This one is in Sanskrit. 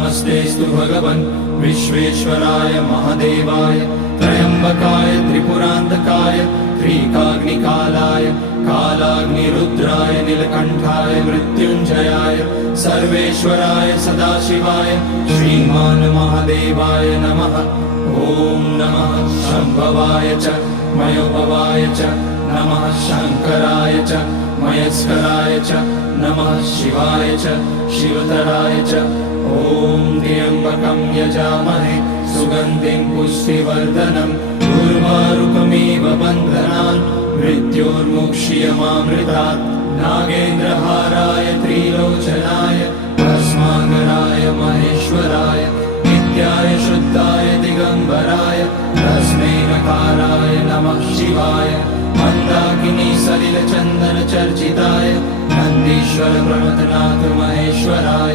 नमस्तेस्तु भगवन् विश्वेश्वराय महादेवाय त्र्यम्बकाय त्रिपुरान्तकाय त्रिकाग्निकालाय कालाग्निरुद्राय नीलकण्ठाय मृत्युञ्जयाय सर्वेश्वराय सदाशिवाय श्रीमान् महादेवाय नमः। ॐ नमः शम्भवाय च मयोभवाय च नमः शङ्कराय च मयस्कराय च नमः शिवाय च शिवतराय च। ॐ त्र्यम्बकं यजामहे सुगन्धिं पुष्टिवर्धनम् उर्वारुकमिव बन्धनान् मृत्योर्मुक्ष्यमामृतात्। नागेन्द्रहाराय त्रिलोचनाय भस्माङ्गराय महेश्वराय नित्याय शुद्धाय दिगम्बराय तस्मै नकाराय नमः शिवाय। मन्दाकिनी सलिलचन्दन चर्चिताय नन्दीश्वर प्रमथनाथ महेश्वराय